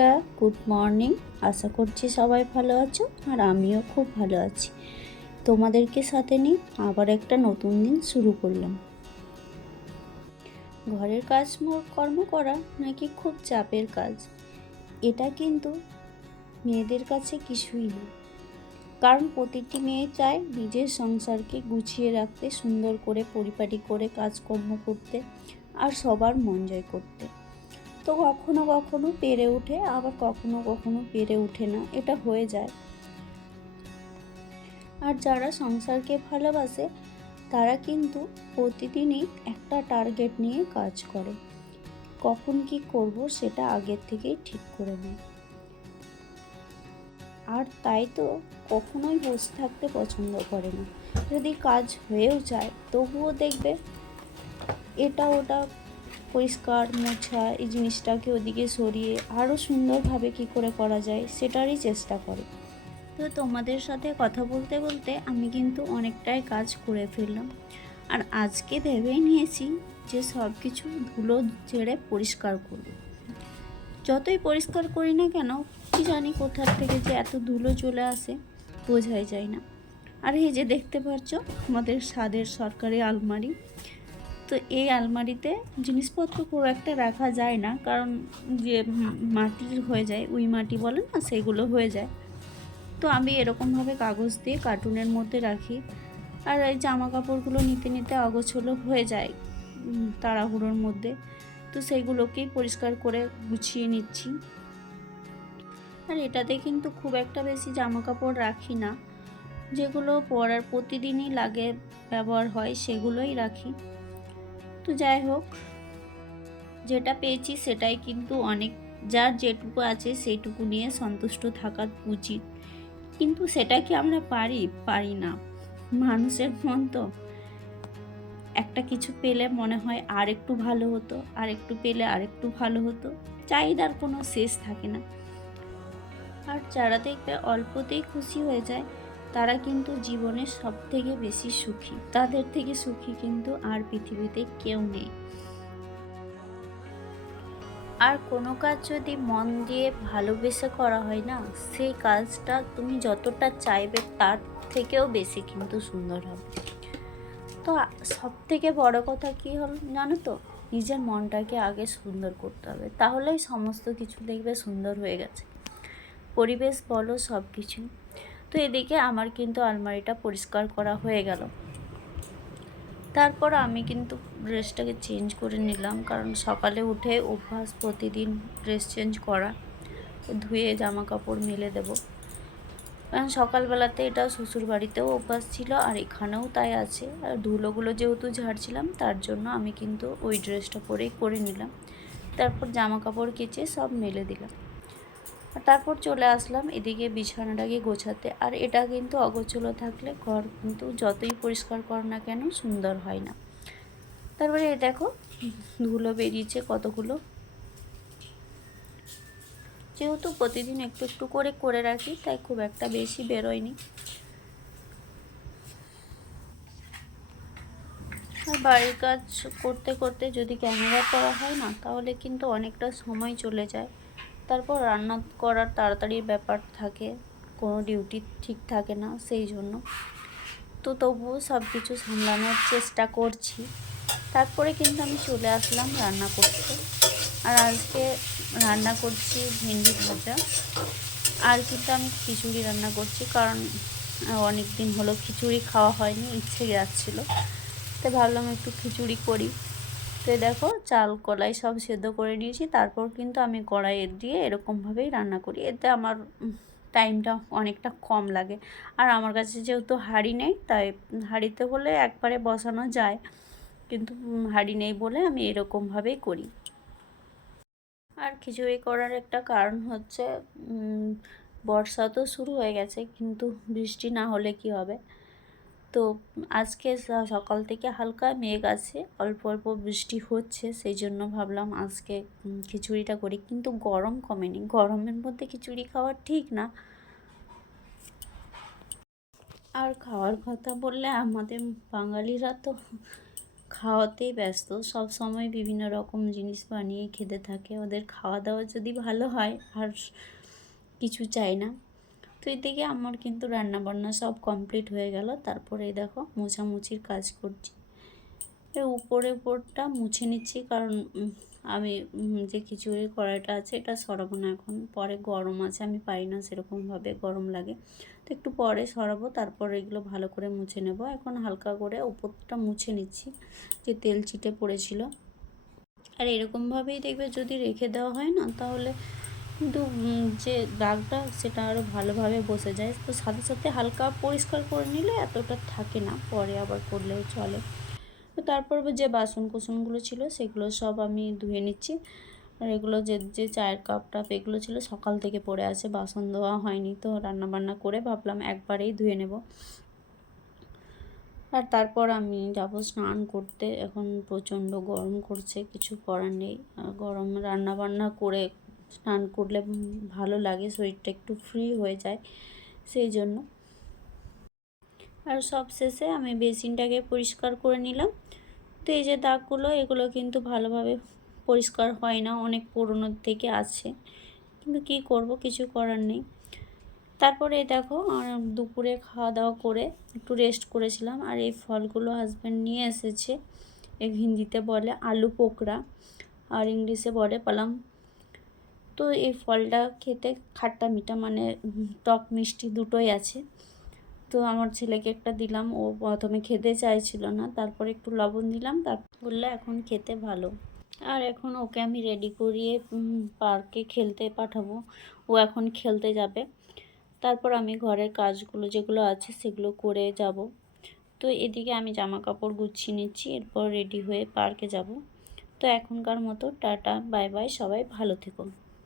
বন্ধুরা, good morning. আশা করছি সবাই ভালো আছো, আর আমিও খুব ভালো আছি। তোমাদেরকে সাথে নিয়ে আবার একটা নতুন দিন শুরু করলাম। ঘরের কর্ম করা নাকি খুব চাপের কাজ, এটা কিন্তু মেয়েদের কাছে কিছুই না। কারণ প্রতিটি মেয়ে চায় নিজের সংসারকে গুছিয়ে রাখতে, সুন্দর করে পরিপাটি করে কাজকর্ম করতে, আর সবার মন জয় করতে। তো কখনো কখনো পেরে ওঠে, আবার কখনো কখনো পেরে ওঠে না, এটা হয়ে যায়। আর যারা সংসারকে ভালোবাসে তারা কিন্তু প্রতিদিনই একটা টার্গেট নিয়ে কাজ করে, কখন কি করব সেটা আগের থেকেই ঠিক করে নেয়। আর তাই তো কখনোই বসে থাকতে পছন্দ করে না। যদি কাজ হয়েও যায় তবুও দেখবে এটা ওটা পরিষ্কার মোছা, এই জিনিসটাকে ওদিকে সরিয়ে আরও সুন্দরভাবে কি করে করা যায় সেটারই চেষ্টা করে। তো তোমাদের সাথে কথা বলতে বলতে আমি কিন্তু অনেকটাই কাজ করে ফেললাম। আর আজকে ভেবেই নিয়েছি যে সব কিছু ধুলো ঝেড়ে পরিষ্কার করব। যতই পরিষ্কার করি না কেন, কি জানি কোথার থেকে যে এত ধুলো চলে আসে, বোঝাই যায় না। আর এই যে দেখতে পাচ্ছ আমাদের ছাদের সরকারি আলমারি, তো এই আলমারিতে জিনিসপত্র খুব একটা রাখা যায় না, কারণ যে মাটির হয়ে যায়, উই মাটি বলে না, সেগুলো হয়ে যায়। তো আমি এরকমভাবে কাগজ দিয়ে কার্টুনের মধ্যে রাখি। আর এই জামা কাপড়গুলো নিতে নিতে অগোছলো হয়ে যায় তাড়াহুড়োর মধ্যে, তো সেইগুলোকেই পরিষ্কার করে গুছিয়ে নিচ্ছি। আর এটাতে কিন্তু খুব একটা বেশি জামা কাপড় রাখি না, যেগুলো পরার প্রতিদিনই লাগে, ব্যবহার হয়, সেগুলোই রাখি। তো যাই হোক, যেটা পেয়েছি সেটাই কিন্তু অনেক। যার যেটুকু আছে সেইটুকু নিয়ে সন্তুষ্ট থাকা উচিত, কিন্তু সেটা কি আমরা পারি না। মানুষের মন তো, একটা কিছু পেলে মনে হয় আর একটু ভালো হতো, আর একটু পেলে আর একটু ভালো হতো, চাহিদার কোনো শেষ থাকে না। আর যারা দেখবে অল্পতেই খুশি হয়ে যায় তারা কিন্তু জীবনে সব থেকে বেশি সুখী। তাদের থেকে সুখী কিন্তু আর পৃথিবীতে কেউ নেই। আর কোনো কাজ যদি মন দিয়ে ভালোবেসে করা হয় না, সেই কাজটা তুমি যতটা চাইবে তার থেকেও বেশি কিন্তু সুন্দর হবে। তো সব থেকে বড় কথা কী হল জানো তো, নিজের মনটাকে আগে সুন্দর করতে হবে, তাহলেই সমস্ত কিছু দেখবে সুন্দর হয়ে গেছে, পরিবেশ বলো সব কিছু। তো এদিকে আমার কিন্তু আলমারিটা পরিষ্কার করা হয়ে গেল। তারপর আমি কিন্তু ড্রেসটাকে চেঞ্জ করে নিলাম, কারণ সকালে উঠে অভ্যাস প্রতিদিন ড্রেস চেঞ্জ করা, ধুয়ে জামা কাপড় মেলে দেবো। কারণ সকালবেলাতে এটা শ্বশুর বাড়িতেও অভ্যাস ছিল, আর এখানেও তাই আছে। আর ধুলোগুলো যেহেতু ঝাড়ছিলাম তার জন্য আমি কিন্তু ওই ড্রেসটা পরেই করে নিলাম। তারপর জামা কাপড় কেচে সব মেলে দিলাম। আর তারপর চলে আসলাম এদিকে বিছানাটাকে গোছাতে। আর এটা কিন্তু অগোছলো থাকলে ঘর কিন্তু যতই পরিষ্কার কর না কেন সুন্দর হয় না। তারপরে এই দেখো ধুলো বেরিয়েছে কতগুলো। যেহেতু প্রতিদিন একটু একটু করে রাখি, তাই খুব একটা বেশি বেরোয়নি। আর বাড়ির কাজ করতে করতে যদি ক্যামেরা করা হয় না, তাহলে কিন্তু অনেকটা সময় চলে যায়। তারপর রান্না করার তাড়াতাড়ি ব্যাপার থাকে, কোনো ডিউটি ঠিক থাকে না, সেই জন্য তো তবুও সব কিছু সামলানোর চেষ্টা করছি। তারপরে কিন্তু আমি চলে আসলাম রান্না করতে। আর আজকে রান্না করছি ভেন্ডি ভাজা, আর কিন্তু আমি খিচুড়ি রান্না করছি, কারণ অনেক দিন হলো খিচুড়ি খাওয়া হয়নি, ইচ্ছে যাচ্ছিলো, তাই ভাবলাম একটু খিচুড়ি করি। তো দেখো চাল কলাই সব সেদ্ধ করে নিয়েছি, তারপর কিন্তু আমি কড়াইয়ে দিয়ে এরকমভাবেই রান্না করি, এতে আমার টাইমটা অনেকটা কম লাগে। আর আমার কাছে যেহেতু হাঁড়ি নেই, তাই হাঁড়িতে হলে একবারে বসানো যায়, কিন্তু হাঁড়ি নেই বলে আমি এরকমভাবেই করি। আর খিচুড়ি করার একটা কারণ হচ্ছে বর্ষা তো শুরু হয়ে গেছে, কিন্তু বৃষ্টি না হলে কি হবে। তো আজকে সকাল থেকে হালকা মেঘ আছে, অল্প অল্প বৃষ্টি হচ্ছে, সেই জন্য ভাবলাম আজকে খিচুড়িটা করি। কিন্তু গরম কমেনি, গরমের মধ্যে খিচুড়ি খাওয়া ঠিক না। আর খাওয়ার কথা বললে আমাদের বাঙালিরা তো খাওয়াতেই ব্যস্ত, সব সময় বিভিন্ন রকম জিনিস বানিয়ে খেতে থাকে। ওদের খাওয়া দাওয়া যদি ভালো হয় আর কিছু চাই না। তো এদিকে আমার কিন্তু রান্নাবান্না সব কমপ্লিট হয়ে গেল। তারপরে এই দেখো মোছামুছির কাজ করছি। উপরটা মুছে নিচ্ছি, কারণ আমি যে খিচুড়ির কড়াইটা আছে এটা সরাবো না এখন, পরে গরম আছে, আমি পারি না সেরকমভাবে, গরম লাগে। তো একটু পরে সরাবো, তারপর এগুলো ভালো করে মুছে নেব। এখন হালকা করে উপরটা মুছে নিচ্ছি, যে তেল চিটে পড়েছিল। আর এরকমভাবেই দেখবে যদি রেখে দেওয়া হয় না, তাহলে কিন্তু যে দাগটা সেটা আরও ভালোভাবে বসে যায়। তো সাথে সাথে হালকা পরিষ্কার করে নিলে এতটা থাকে না, পরে আবার করলেও চলে। তো তারপর যে বাসন কোসনগুলো ছিল সেগুলো সব আমি ধুয়ে নিচ্ছি। আর এগুলো যে চায়ের কাপ টাপ এগুলো ছিল সকাল থেকে পড়ে আছে, বাসন ধোয়া হয়নি। তো রান্নাবান্না করে ভাবলাম একবারেই ধুয়ে নেব। আর তারপর আমি যাব স্নান করতে। এখন প্রচণ্ড গরম করছে, কিছু করার নেই। গরম রান্নাবান্না করে স্নান করলে ভালো লাগে, শরীরটা একটু ফ্রি হয়ে যায়, সেই জন্য। আর সব শেষে আমি বেসিনটাকে পরিষ্কার করে নিলাম। তো এই যে দাগগুলো, এগুলো কিন্তু ভালোভাবে পরিষ্কার হয় না, অনেক পুরনোর থেকে আছে, কিন্তু কি করব, কিছু করার নেই। তারপরে দেখো দুপুরে খাওয়া দাওয়া করে একটু রেস্ট করেছিলাম। আর এই ফলগুলো হাজব্যান্ড নিয়ে এসেছে, হিন্দিতে বলে আলু পোকরা আর ইংলিশে বলে পালাম। তো এই ফলটা খেতে খাট্টা মিঠা, মানে টক মিষ্টি দুটোই আছে। তো আমার ছেলেকে একটা দিলাম, ও প্রথমে খেতে চাইছিল না, তারপরে একটু লবণ দিলাম, তারপর বললো এখন খেতে ভালো। আর এখন ওকে আমি রেডি করিয়ে পার্কে খেলতে পাঠাবো, ও এখন খেলতে যাবে। তারপর আমি ঘরের কাজগুলো যেগুলো আছে সেগুলো করে যাব। তো এদিকে আমি জামা কাপড় গুছিয়ে নিচ্ছি, এরপর রেডি হয়ে পার্কে যাব। তো এখনকার মতো টাটা, বাই বাই, সবাই ভালো থেকো।